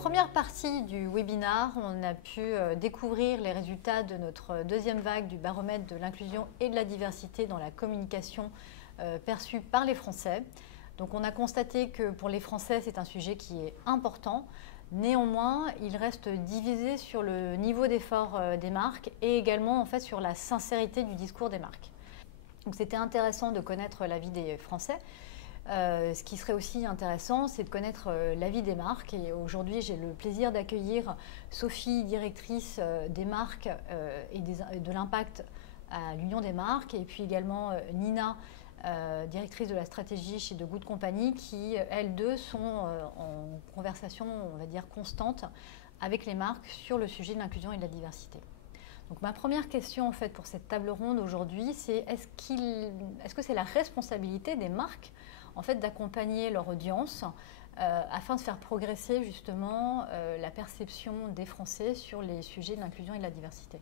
première partie du webinaire, on a pu découvrir les résultats de notre deuxième vague du baromètre de l'inclusion et de la diversité dans la communication perçue par les Français. Donc on a constaté que pour les Français, c'est un sujet qui est important. Néanmoins, il reste divisé sur le niveau d'effort des marques et également en fait, sur la sincérité du discours des marques. Donc c'était intéressant de connaître l'avis des Français. Ce qui serait aussi intéressant, c'est de connaître l'avis des marques. Et aujourd'hui, j'ai le plaisir d'accueillir Sophie, directrice des marques et de l'impact à l'Union des marques, et puis également Nina, directrice de la stratégie chez The Good Company, qui, elles deux, sont en conversation, on va dire, constante avec les marques sur le sujet de l'inclusion et de la diversité. Donc ma première question en fait, pour cette table ronde aujourd'hui, c'est est-ce que c'est la responsabilité des marques en fait, d'accompagner leur audience afin de faire progresser justement la perception des Français sur les sujets de l'inclusion et de la diversité?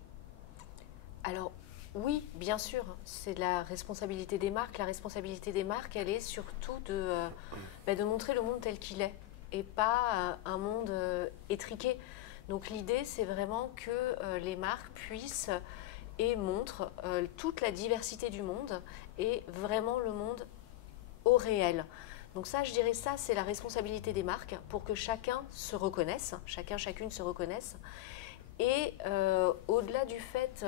Alors oui, bien sûr, c'est la responsabilité des marques. La responsabilité des marques, elle est surtout de montrer le monde tel qu'il est et pas un monde étriqué. Donc l'idée, c'est vraiment que les marques puissent et montrent toute la diversité du monde et vraiment le monde au réel. Donc ça, je dirais ça, c'est la responsabilité des marques pour que chacun se reconnaisse, chacune se reconnaisse. Et au-delà du fait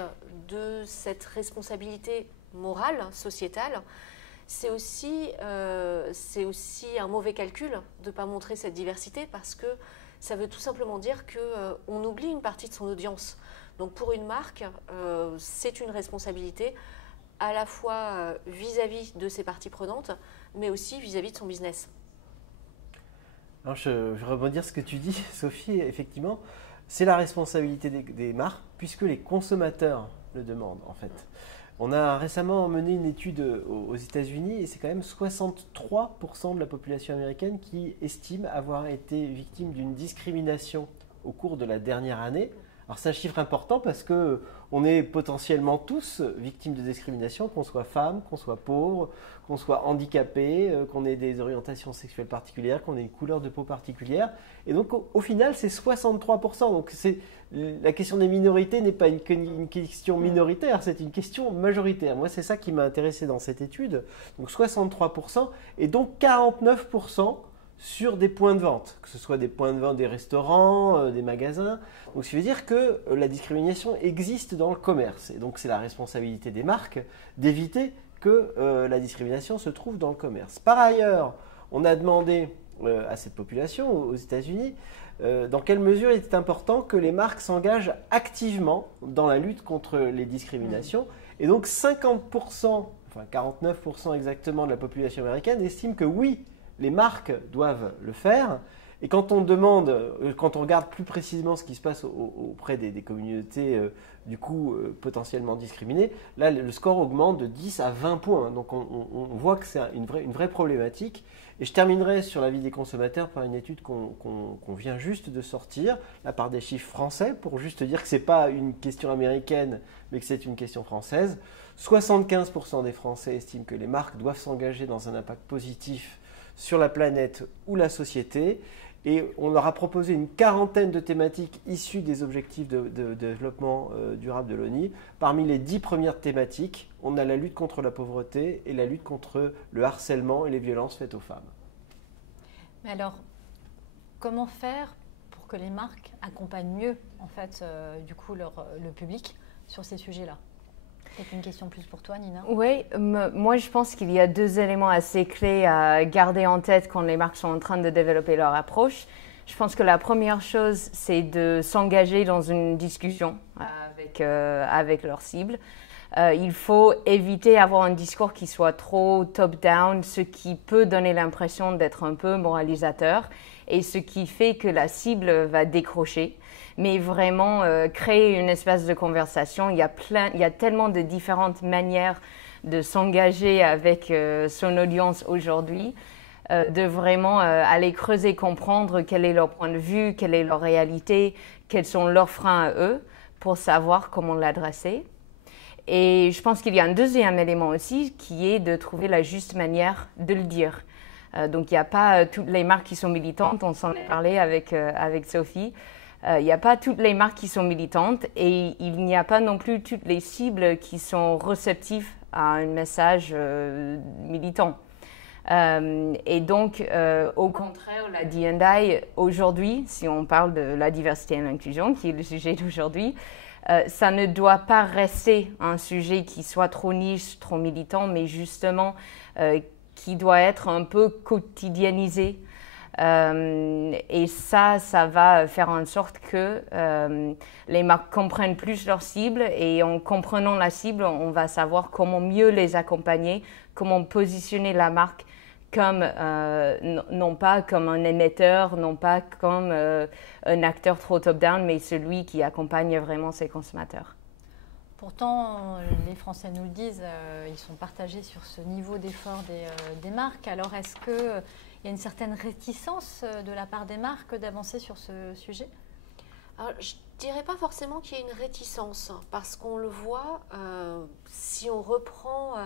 de cette responsabilité morale, sociétale, c'est aussi un mauvais calcul de ne pas montrer cette diversité parce que ça veut tout simplement dire qu'on oublie une partie de son audience. Donc pour une marque, c'est une responsabilité à la fois vis-à-vis de ses parties prenantes, mais aussi vis-à-vis de son business. Alors je vais rebondir ce que tu dis, Sophie. Effectivement, c'est la responsabilité des marques puisque les consommateurs le demandent en fait. On a récemment mené une étude aux États-Unis et c'est quand même 63% de la population américaine qui estime avoir été victime d'une discrimination au cours de la dernière année. Alors c'est un chiffre important parce qu'on est potentiellement tous victimes de discrimination, qu'on soit femme, qu'on soit pauvre, qu'on soit handicapé, qu'on ait des orientations sexuelles particulières, qu'on ait une couleur de peau particulière. Et donc au final c'est 63%. Donc la question des minorités n'est pas une question minoritaire, c'est une question majoritaire. Moi c'est ça qui m'a intéressé dans cette étude. Donc 63% et donc 49% sur des points de vente, que ce soit des points de vente des restaurants, des magasins. Donc, ce qui veut dire que la discrimination existe dans le commerce. Et donc, c'est la responsabilité des marques d'éviter que la discrimination se trouve dans le commerce. Par ailleurs, on a demandé à cette population, aux États-Unis, dans quelle mesure il est important que les marques s'engagent activement dans la lutte contre les discriminations. Et donc, 50%, enfin 49% exactement de la population américaine estime que oui, les marques doivent le faire. Et quand on regarde plus précisément ce qui se passe auprès des communautés du coup potentiellement discriminées, là le score augmente de 10 à 20 points. Donc on voit que c'est une vraie problématique. Et je terminerai sur l'avis des consommateurs par une étude qu'on vient juste de sortir, là par des chiffres français, pour juste dire que ce n'est pas une question américaine, mais que c'est une question française. 75% des Français estiment que les marques doivent s'engager dans un impact positif sur la planète ou la société. Et on leur a proposé une quarantaine de thématiques issues des objectifs de développement durable de l'ONU. Parmi les 10 premières thématiques, on a la lutte contre la pauvreté et la lutte contre le harcèlement et les violences faites aux femmes. Mais alors, comment faire pour que les marques accompagnent mieux en fait, du coup, le public sur ces sujets-là? Peut-être une question plus pour toi, Nina. Oui, moi je pense qu'il y a deux éléments assez clés à garder en tête quand les marques sont en train de développer leur approche. Je pense que la première chose, c'est de s'engager dans une discussion avec leur cible. Il faut éviter d'avoir un discours qui soit trop top-down, ce qui peut donner l'impression d'être un peu moralisateur et ce qui fait que la cible va décrocher. Mais vraiment créer une espèce de conversation. Il y a tellement de différentes manières de s'engager avec son audience aujourd'hui, de vraiment aller creuser, comprendre quel est leur point de vue, quelle est leur réalité, quels sont leurs freins à eux, pour savoir comment l'adresser. Et je pense qu'il y a un deuxième élément aussi qui est de trouver la juste manière de le dire. Donc il n'y a pas toutes les marques qui sont militantes, on s'en est parlé avec Sophie. Il n'y a pas toutes les marques qui sont militantes et il n'y a pas non plus toutes les cibles qui sont réceptives à un message militant. Et donc, au contraire, la D&I aujourd'hui, si on parle de la diversité et l'inclusion, qui est le sujet d'aujourd'hui, ça ne doit pas rester un sujet qui soit trop niche, trop militant, mais justement qui doit être un peu quotidianisé. Et ça va faire en sorte que les marques comprennent plus leur cible et en comprenant la cible, on va savoir comment mieux les accompagner, comment positionner la marque comme, non pas comme un émetteur, non pas comme un acteur trop top-down, mais celui qui accompagne vraiment ses consommateurs. Pourtant, les Français nous le disent, ils sont partagés sur ce niveau d'effort des marques. Alors, est-ce qu'il y a une certaine réticence de la part des marques d'avancer sur ce sujet? Alors, je ne dirais pas forcément qu'il y ait une réticence, parce qu'on le voit, si on reprend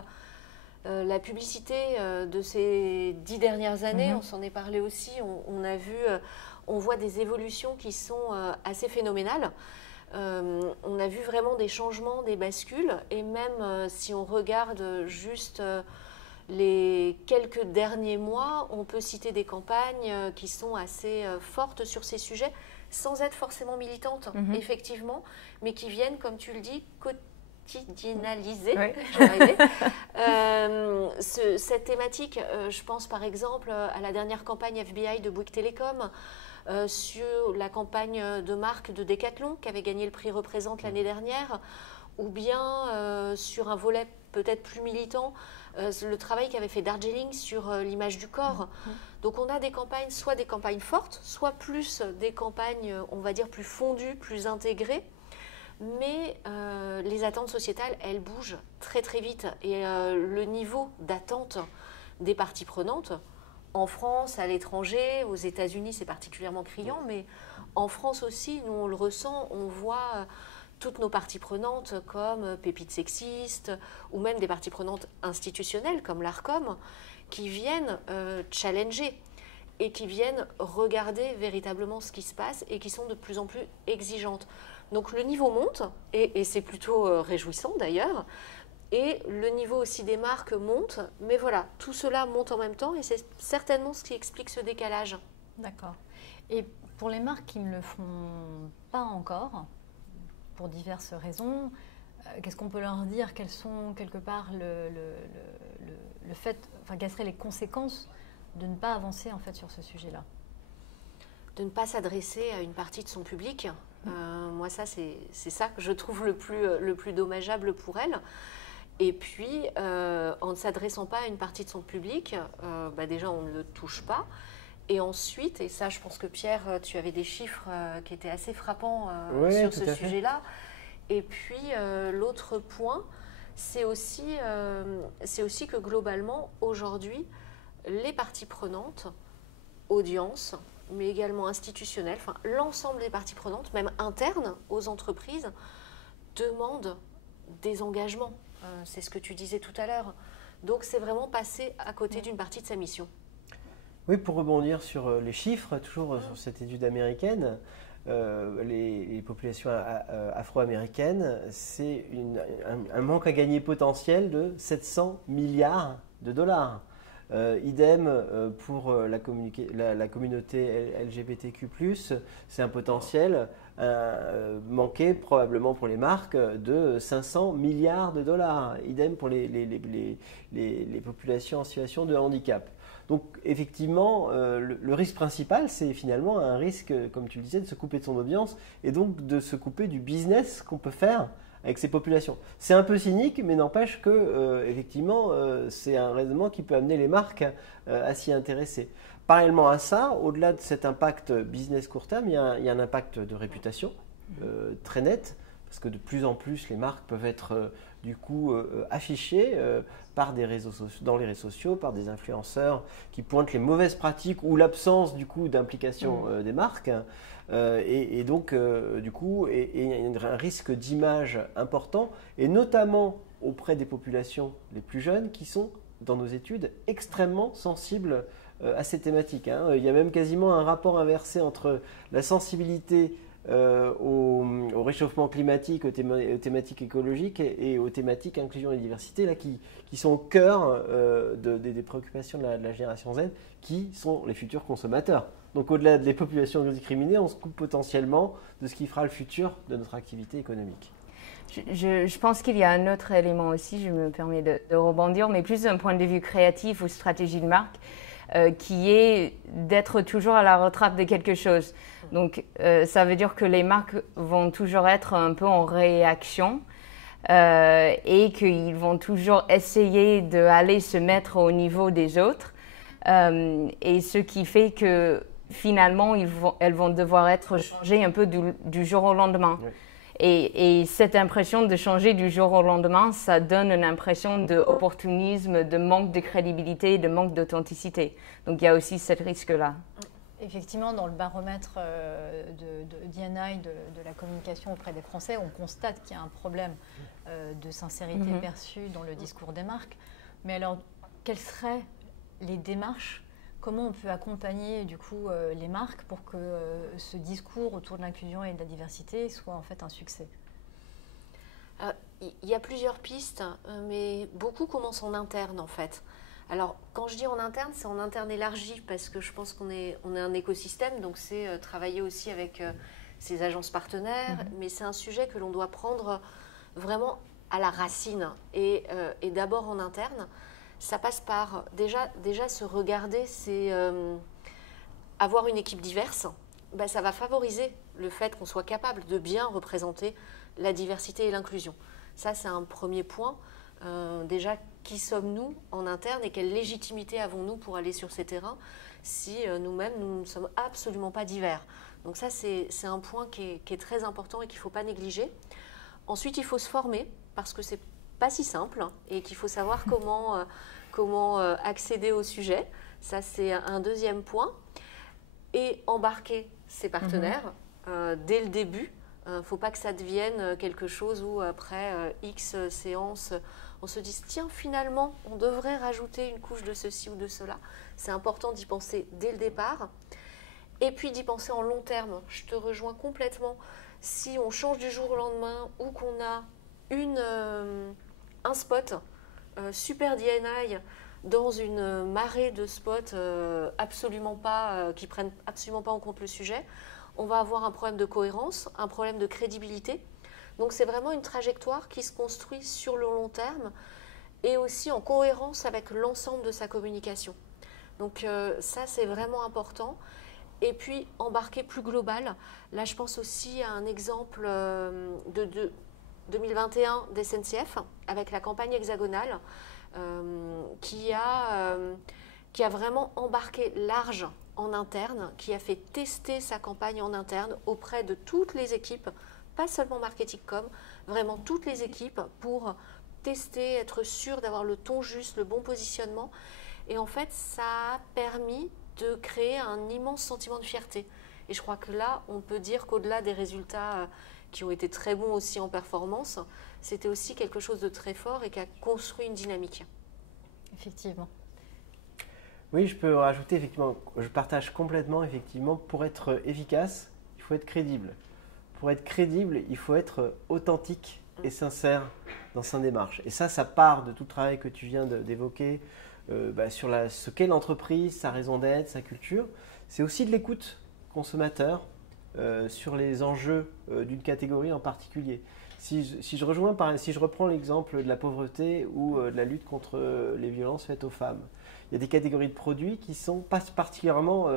la publicité de ces 10 dernières années, on s'en est parlé aussi, on voit des évolutions qui sont assez phénoménales. On a vu vraiment des changements, des bascules, et même si on regarde juste les quelques derniers mois, on peut citer des campagnes qui sont assez fortes sur ces sujets, sans être forcément militantes, effectivement, mais qui viennent, comme tu le dis, quotidianaliser cette thématique. Je pense par exemple à la dernière campagne FBI de Bouygues Télécom, sur la campagne de marque de Decathlon qui avait gagné le prix Représente l'année dernière, ou bien sur un volet peut-être plus militant, le travail qu'avait fait Darjeeling sur l'image du corps. Donc on a des campagnes, soit des campagnes fortes, soit plus des campagnes, on va dire, plus fondues, plus intégrées. Mais les attentes sociétales, elles bougent très très vite. Et le niveau d'attente des parties prenantes, en France, à l'étranger, aux États-Unis, c'est particulièrement criant, mais en France aussi, nous on le ressent, on voit toutes nos parties prenantes comme Pépites Sexistes, ou même des parties prenantes institutionnelles comme l'ARCOM, qui viennent challenger et qui viennent regarder véritablement ce qui se passe et qui sont de plus en plus exigeantes. Donc le niveau monte, et c'est plutôt réjouissant d'ailleurs, et le niveau aussi des marques monte, mais voilà, tout cela monte en même temps et c'est certainement ce qui explique ce décalage. D'accord. Et pour les marques qui ne le font pas encore, pour diverses raisons, qu'est-ce qu'on peut leur dire? Quelles sont quelque part le fait, enfin, quelles seraient les conséquences de ne pas avancer en fait sur ce sujet-là? De ne pas s'adresser à une partie de son public. Moi, ça, c'est ça que je trouve le plus dommageable pour elle. Et puis, en ne s'adressant pas à une partie de son public, déjà, on ne le touche pas. Et ensuite, et ça, je pense que Pierre, tu avais des chiffres qui étaient assez frappants sur ce sujet-là. Et puis, l'autre point, c'est aussi que globalement, aujourd'hui, les parties prenantes, audience, mais également institutionnelles, enfin l'ensemble des parties prenantes, même internes aux entreprises, demandent des engagements. C'est ce que tu disais tout à l'heure. Donc c'est vraiment passer à côté d'une partie de sa mission. Oui, pour rebondir sur les chiffres, toujours sur cette étude américaine, les populations afro-américaines, c'est un manque à gagner potentiel de 700 milliards de dollars. Idem pour la communauté LGBTQ+, c'est un potentiel manqué probablement pour les marques de 500 milliards de dollars. Idem pour les populations en situation de handicap. Donc effectivement, le risque principal, c'est finalement un risque, comme tu le disais, de se couper de son audience et donc de se couper du business qu'on peut faire avec ces populations. C'est un peu cynique, mais n'empêche que, effectivement, c'est un raisonnement qui peut amener les marques à s'y intéresser. Parallèlement à ça, au-delà de cet impact business court terme, il y a un impact de réputation très net, parce que de plus en plus, les marques peuvent être du coup affichées par des dans les réseaux sociaux, par des influenceurs qui pointent les mauvaises pratiques ou l'absence du coup d'implication des marques. Et donc, du coup, il y a un risque d'image important, et notamment auprès des populations les plus jeunes qui sont, dans nos études, extrêmement sensibles assez thématique, hein. Il y a même quasiment un rapport inversé entre la sensibilité au réchauffement climatique, aux thématiques écologiques et aux thématiques inclusion et diversité, là, qui sont au cœur des préoccupations de la génération Z, qui sont les futurs consommateurs. Donc au-delà des populations discriminées, on se coupe potentiellement de ce qui fera le futur de notre activité économique. Je pense qu'il y a un autre élément aussi, je me permets de rebondir, mais plus d'un point de vue créatif ou stratégie de marque, qui est d'être toujours à la retraite de quelque chose. Donc ça veut dire que les marques vont toujours être un peu en réaction et qu'ils vont toujours essayer d'aller se mettre au niveau des autres. Et ce qui fait que finalement, elles vont devoir être changées un peu du jour au lendemain. Oui. Et cette impression de changer du jour au lendemain, ça donne une impression d'opportunisme, de manque de crédibilité, de manque d'authenticité. Donc il y a aussi ce risque-là. Effectivement, dans le baromètre d'INI de la communication auprès des Français, on constate qu'il y a un problème de sincérité perçue dans le discours des marques. Mais alors, quelles seraient les démarches? Comment on peut accompagner du coup les marques pour que ce discours autour de l'inclusion et de la diversité soit en fait un succès? Il y a plusieurs pistes, mais beaucoup commencent en interne en fait. Alors quand je dis en interne, c'est en interne élargi parce que je pense qu'on est un écosystème, donc c'est travailler aussi avec ces agences partenaires, mais c'est un sujet que l'on doit prendre vraiment à la racine et d'abord en interne. Ça passe par déjà se regarder, c'est avoir une équipe diverse. Ben, ça va favoriser le fait qu'on soit capable de bien représenter la diversité et l'inclusion. Ça, c'est un premier point. Déjà, qui sommes-nous en interne et quelle légitimité avons-nous pour aller sur ces terrains si nous-mêmes, nous ne sommes absolument pas divers. Donc ça, c'est un point qui est très important et qu'il ne faut pas négliger. Ensuite, il faut se former parce que c'est pas si simple et qu'il faut savoir comment accéder au sujet. Ça, c'est un deuxième point. Et embarquer ses partenaires dès le début. Il ne faut pas que ça devienne quelque chose où après X séances, on se dise tiens, finalement, on devrait rajouter une couche de ceci ou de cela. C'est important d'y penser dès le départ. Et puis d'y penser en long terme. Je te rejoins complètement. Si on change du jour au lendemain ou qu'on a un spot super DNI dans une marée de spots qui prennent absolument pas en compte le sujet, on va avoir un problème de cohérence, un problème de crédibilité. Donc c'est vraiment une trajectoire qui se construit sur le long terme et aussi en cohérence avec l'ensemble de sa communication. Donc ça, c'est vraiment important. Et puis embarquer plus global. Là, je pense aussi à un exemple de 2021 d'SNCF avec la campagne hexagonale qui a vraiment embarqué large en interne, qui a fait tester sa campagne en interne auprès de toutes les équipes, pas seulement marketing com, vraiment toutes les équipes pour tester, être sûr d'avoir le ton juste, le bon positionnement. Et en fait, ça a permis de créer un immense sentiment de fierté. Et je crois que là, on peut dire qu'au-delà des résultats qui ont été très bons aussi en performance, c'était aussi quelque chose de très fort et qui a construit une dynamique. Effectivement. Oui, je peux rajouter, effectivement, je partage complètement, effectivement, pour être efficace, il faut être crédible. Pour être crédible, il faut être authentique et sincère dans sa démarche. Et ça part de tout le travail que tu viens d'évoquer sur ce qu'est l'entreprise, sa raison d'être, sa culture. C'est aussi de l'écoute consommateur sur les enjeux d'une catégorie en particulier. Si je reprends l'exemple de la pauvreté ou de la lutte contre les violences faites aux femmes, il y a des catégories de produits qui ne sont pas particulièrement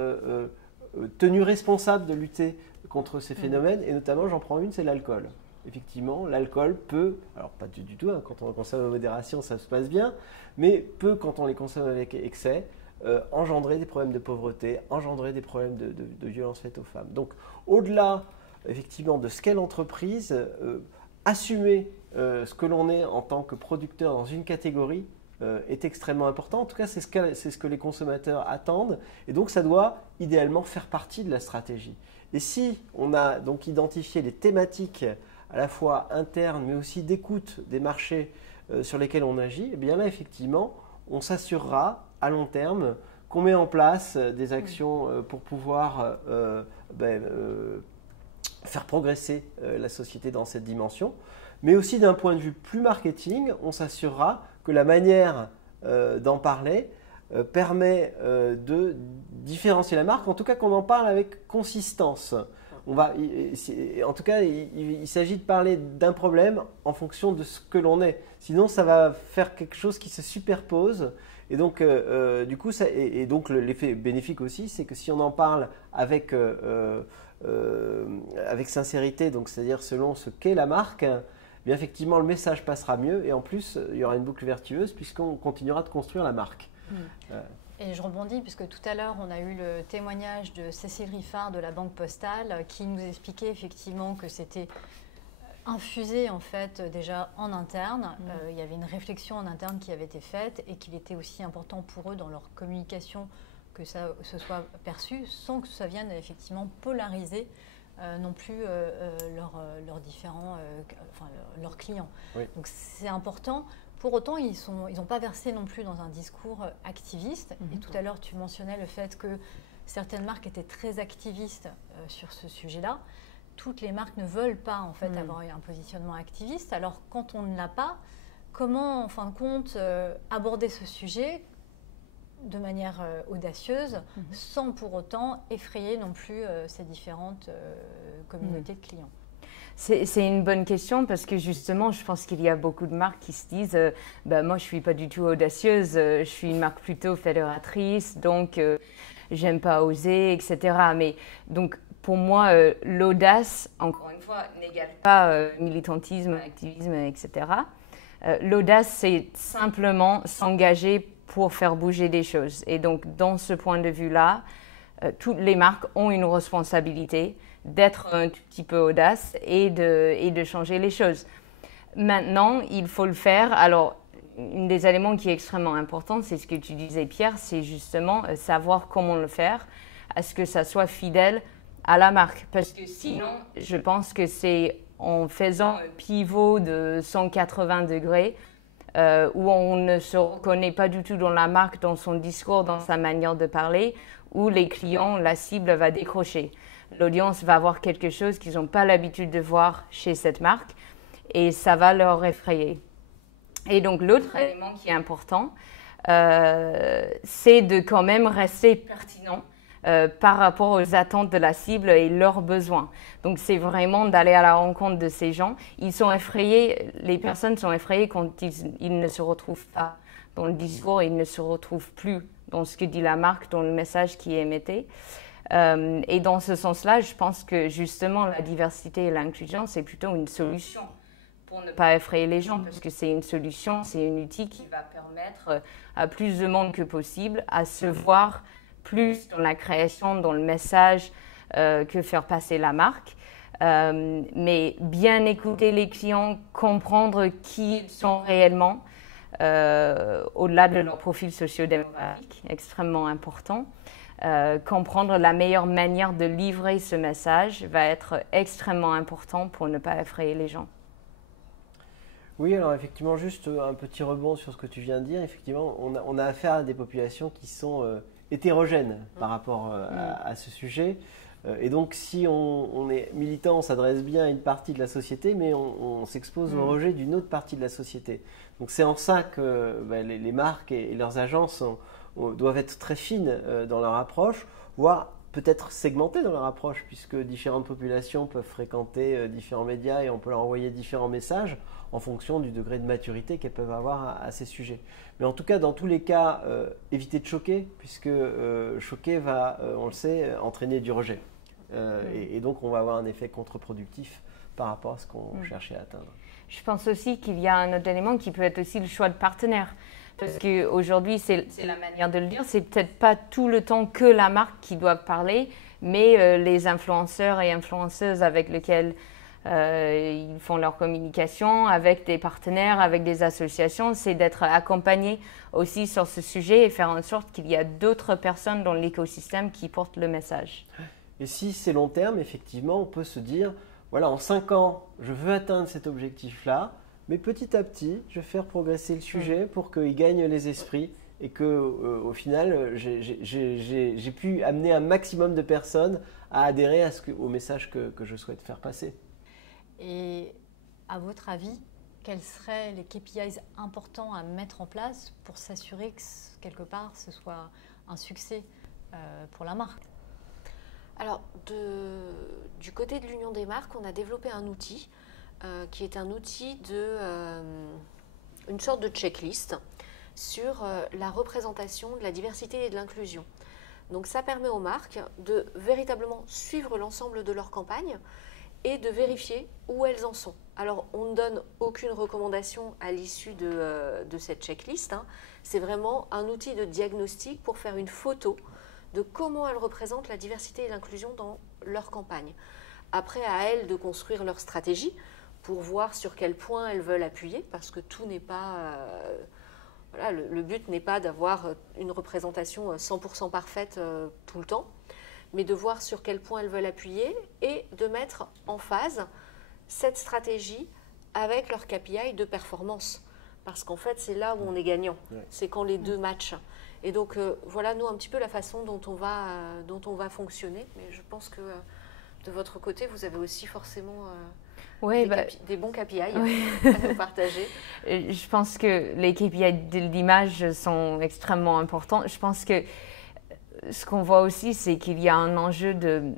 tenues responsables de lutter contre ces phénomènes, et notamment, j'en prends une, c'est l'alcool. Effectivement, l'alcool peut, alors pas du tout, hein, quand on le consomme en modération, ça se passe bien, mais peut, quand on les consomme avec excès, engendrer des problèmes de pauvreté, engendrer des problèmes de violences faites aux femmes. Donc, au-delà, effectivement, de ce qu'est l'entreprise, assumer ce que l'on est en tant que producteur dans une catégorie est extrêmement important. En tout cas, c'est ce que les consommateurs attendent. Et donc, ça doit idéalement faire partie de la stratégie. Et si on a donc identifié les thématiques à la fois internes, mais aussi d'écoute des marchés sur lesquels on agit, eh bien là, effectivement, on s'assurera à long terme qu'on met en place des actions pour pouvoir faire progresser la société dans cette dimension. Mais aussi d'un point de vue plus marketing, on s'assurera que la manière d'en parler permet de différencier la marque, en tout cas qu'on en parle avec consistance. En tout cas, il s'agit de parler d'un problème en fonction de ce que l'on est. Sinon, ça va faire quelque chose qui se superpose. Et donc, donc l'effet bénéfique aussi, c'est que si on en parle avec sincérité, donc c'est-à-dire selon ce qu'est la marque, bien effectivement, le message passera mieux. Et en plus, il y aura une boucle vertueuse puisqu'on continuera de construire la marque. Et je rebondis puisque tout à l'heure, on a eu le témoignage de Cécile Riffard de la Banque Postale qui nous expliquait effectivement que c'était infusé en fait déjà en interne. Il y avait une réflexion en interne qui avait été faite et qu'il était aussi important pour eux dans leur communication que ça se soit perçu sans que ça vienne effectivement polariser non plus leurs différents, leurs clients. Oui. Donc c'est important. Pour autant, ils n'ont pas versé non plus dans un discours activiste. Et tout à l'heure, tu mentionnais le fait que certaines marques étaient très activistes sur ce sujet-là. Toutes les marques ne veulent pas en fait avoir un positionnement activiste. Alors, quand on ne l'a pas, comment, en fin de compte, aborder ce sujet de manière audacieuse, sans pour autant effrayer non plus ces différentes communautés de clients? C'est une bonne question parce que justement, je pense qu'il y a beaucoup de marques qui se disent moi, je ne suis pas du tout audacieuse, je suis une marque plutôt fédératrice, donc j'aime pas oser, etc. Mais donc, pour moi, l'audace, encore une fois, n'égale pas militantisme, activisme, etc. L'audace, c'est simplement s'engager pour faire bouger des choses. Et donc, dans ce point de vue-là, toutes les marques ont une responsabilité d'être un tout petit peu audace et de changer les choses. Maintenant, il faut le faire. Alors, un des éléments qui est extrêmement important, c'est ce que tu disais, Pierre, c'est justement savoir comment le faire, à ce que ça soit fidèle à la marque. Parce que sinon, je pense que c'est en faisant un pivot de 180 degrés où on ne se reconnaît pas du tout dans la marque, dans son discours, dans sa manière de parler, où les clients, la cible va décrocher. L'audience va voir quelque chose qu'ils n'ont pas l'habitude de voir chez cette marque et ça va leur effrayer. Et donc l'autre élément qui est important, c'est de quand même rester pertinent par rapport aux attentes de la cible et leurs besoins. Donc c'est vraiment d'aller à la rencontre de ces gens. Ils sont effrayés, les personnes sont effrayées quand ils ne se retrouvent pas dans le discours, ils ne se retrouvent plus dans ce que dit la marque, dans le message qui est émetté. Et dans ce sens-là, je pense que justement la diversité et l'inclusion, c'est plutôt une solution pour ne pas effrayer les gens, parce que c'est une solution, c'est un outil qui va permettre à plus de monde que possible à se voir plus dans la création, dans le message que faire passer la marque. Mais bien écouter les clients, comprendre qui ils sont réellement, au-delà de leur profil socio-démographique, extrêmement important. Comprendre la meilleure manière de livrer ce message va être extrêmement important pour ne pas effrayer les gens. Oui, alors effectivement, juste un petit rebond sur ce que tu viens de dire. Effectivement, on a affaire à des populations qui sont hétérogènes par rapport à ce sujet. Et donc, si on est militant, on s'adresse bien à une partie de la société, mais on s'expose au rejet d'une autre partie de la société. Donc, c'est en ça que les marques et leurs agences doivent être très fines dans leur approche, voire peut-être segmentées dans leur approche, puisque différentes populations peuvent fréquenter différents médias et on peut leur envoyer différents messages en fonction du degré de maturité qu'elles peuvent avoir à ces sujets. Mais en tout cas, dans tous les cas, éviter de choquer, puisque choquer va, on le sait, entraîner du rejet. Et donc, on va avoir un effet contre-productif par rapport à ce qu'on cherchait à atteindre. Je pense aussi qu'il y a un autre élément qui peut être aussi le choix de partenaire. Parce qu'aujourd'hui, c'est la manière de le dire, c'est peut-être pas tout le temps que la marque qui doit parler, mais les influenceurs et influenceuses avec lesquels ils font leur communication, avec des partenaires, avec des associations, c'est d'être accompagné aussi sur ce sujet et faire en sorte qu'il y a d'autres personnes dans l'écosystème qui portent le message. Et si c'est long terme, effectivement, on peut se dire, voilà, en 5 ans, je veux atteindre cet objectif-là, mais petit à petit, je vais faire progresser le sujet pour qu'il gagne les esprits et que au final, j'ai pu amener un maximum de personnes à adhérer au message que je souhaite faire passer. Et à votre avis, quels seraient les KPIs importants à mettre en place pour s'assurer que quelque part ce soit un succès pour la marque? Alors, du côté de l'Union des marques, on a développé un outil qui est un outil une sorte de checklist sur la représentation de la diversité et de l'inclusion. Donc ça permet aux marques de véritablement suivre l'ensemble de leur campagne et de vérifier où elles en sont. Alors on ne donne aucune recommandation à l'issue de cette checklist, hein. C'est vraiment un outil de diagnostic pour faire une photo de comment elles représentent la diversité et l'inclusion dans leur campagne. Après, à elles de construire leur stratégie pour voir sur quel point elles veulent appuyer, parce que tout n'est pas... voilà, le but n'est pas d'avoir une représentation 100% parfaite tout le temps, mais de voir sur quel point elles veulent appuyer et de mettre en phase cette stratégie avec leur KPI de performance. Parce qu'en fait, c'est là où on est gagnant. Ouais. C'est quand les deux matchent. Et donc, voilà, nous, un petit peu la façon dont on va fonctionner. Mais je pense que de votre côté, vous avez aussi forcément des bons KPI à nous partager. Je pense que les KPI d'image sont extrêmement importants. Je pense que ce qu'on voit aussi, c'est qu'il y a un enjeu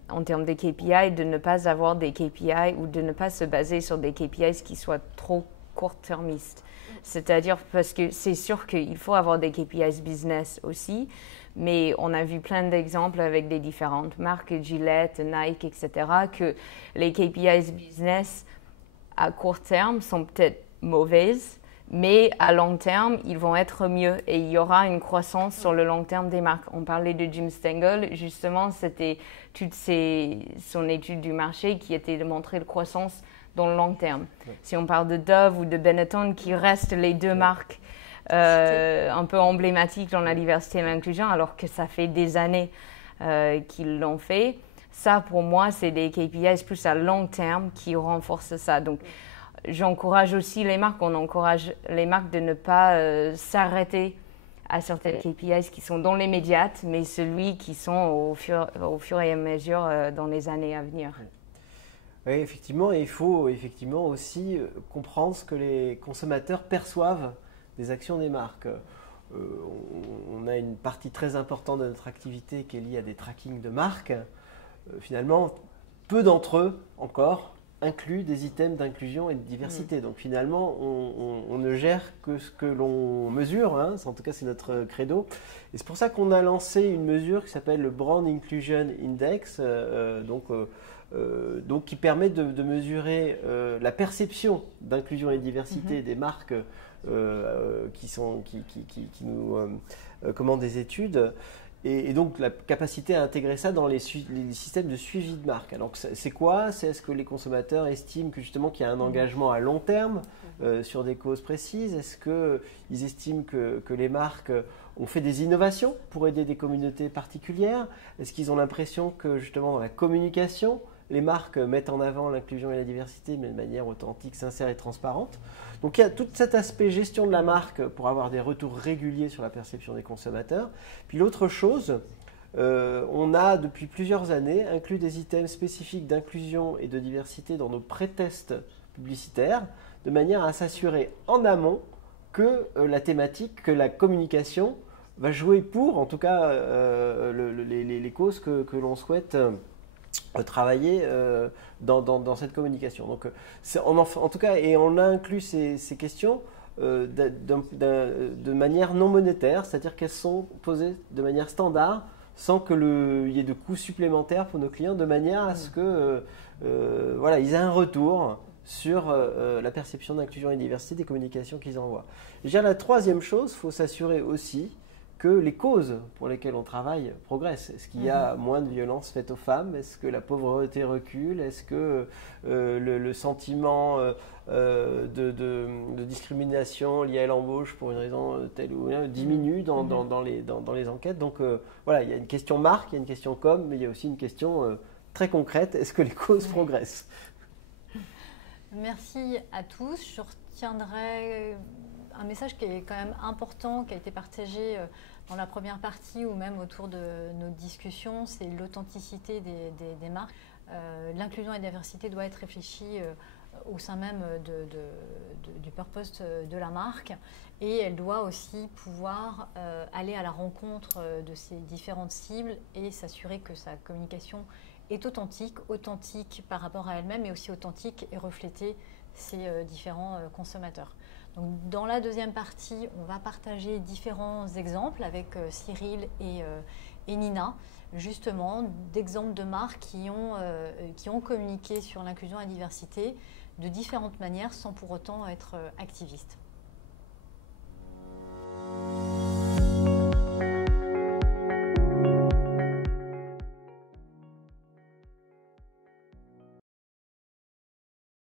en termes de KPI de ne pas avoir des KPI ou de ne pas se baser sur des KPIs qui soient trop court-termistes. C'est-à-dire parce que c'est sûr qu'il faut avoir des KPIs business aussi, mais on a vu plein d'exemples avec des différentes marques, Gillette, Nike, etc., que les KPIs business à court terme sont peut-être mauvaises, mais à long terme, ils vont être mieux et il y aura une croissance sur le long terme des marques. On parlait de Jim Stengel, justement, c'était son étude du marché qui était de montrer la croissance dans le long terme. Ouais. Si on parle de Dove ou de Benetton, qui restent les deux marques un peu emblématiques dans la diversité et l'inclusion, alors que ça fait des années qu'ils l'ont fait, ça, pour moi, c'est des KPIs plus à long terme qui renforcent ça. Donc, j'encourage aussi les marques, on encourage les marques de ne pas s'arrêter à certaines KPIs qui sont dans les médias, mais celui qui sont au fur et à mesure dans les années à venir. Oui, effectivement, et il faut effectivement aussi comprendre ce que les consommateurs perçoivent des actions des marques. On a une partie très importante de notre activité qui est liée à des trackings de marques. Finalement, peu d'entre eux encore incluent des items d'inclusion et de diversité. Donc finalement, on ne gère que ce que l'on mesure, hein. En tout cas c'est notre credo. Et c'est pour ça qu'on a lancé une mesure qui s'appelle le Brand Inclusion Index, donc qui permet de mesurer la perception d'inclusion et de diversité des marques qui nous commandent des études. Et donc la capacité à intégrer ça dans les systèmes de suivi de marque. Alors c'est quoi? C'est est-ce que les consommateurs estiment que justement qu'il y a un engagement à long terme sur des causes précises? Est-ce qu'ils estiment que les marques ont fait des innovations pour aider des communautés particulières? Est-ce qu'ils ont l'impression que justement dans la communication, les marques mettent en avant l'inclusion et la diversité, mais de manière authentique, sincère et transparente? Donc il y a tout cet aspect gestion de la marque pour avoir des retours réguliers sur la perception des consommateurs. Puis l'autre chose, on a depuis plusieurs années inclus des items spécifiques d'inclusion et de diversité dans nos pré-tests publicitaires, de manière à s'assurer en amont que la thématique, que la communication va jouer pour, en tout cas, les causes que l'on souhaite travailler dans cette communication. Donc, en tout cas, et on a inclus ces questions de manière non monétaire, c'est-à-dire qu'elles sont posées de manière standard, sans qu'il y ait de coûts supplémentaires pour nos clients, de manière à ce que voilà, ils aient un retour sur la perception d'inclusion et de diversité des communications qu'ils envoient. Et je dirais, la troisième chose, il faut s'assurer aussi que les causes pour lesquelles on travaille progressent. Est-ce qu'il y a moins de violences faites aux femmes? Est-ce que la pauvreté recule? Est-ce que le sentiment de discrimination lié à l'embauche pour une raison telle ou une diminue dans les enquêtes? Donc voilà, il y a une question marque, il y a une question com, mais il y a aussi une question très concrète. Est-ce que les causes progressent? Merci à tous. Je retiendrai un message qui est quand même important, qui a été partagé dans la première partie ou même autour de nos discussions, c'est l'authenticité des marques. L'inclusion et la diversité doit être réfléchie au sein même du purpose de la marque, et elle doit aussi pouvoir aller à la rencontre de ces différentes cibles et s'assurer que sa communication est authentique par rapport à elle-même, mais aussi authentique et refléter ses différents consommateurs. Donc, dans la deuxième partie, on va partager différents exemples avec Cyril et Nina, justement d'exemples de marques qui ont communiqué sur l'inclusion et la diversité de différentes manières sans pour autant être activistes.